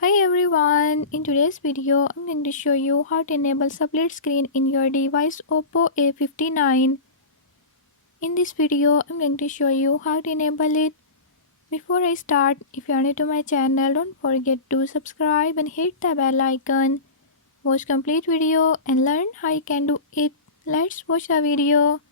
Hi everyone, in today's video I'm going to show you how to enable split screen in your device Oppo A59. In this video I'm going to show you how to enable it. Before I start, if you are new to my channel, don't forget to subscribe and hit the bell icon. Watch complete video and learn how you can do it. Let's watch the video.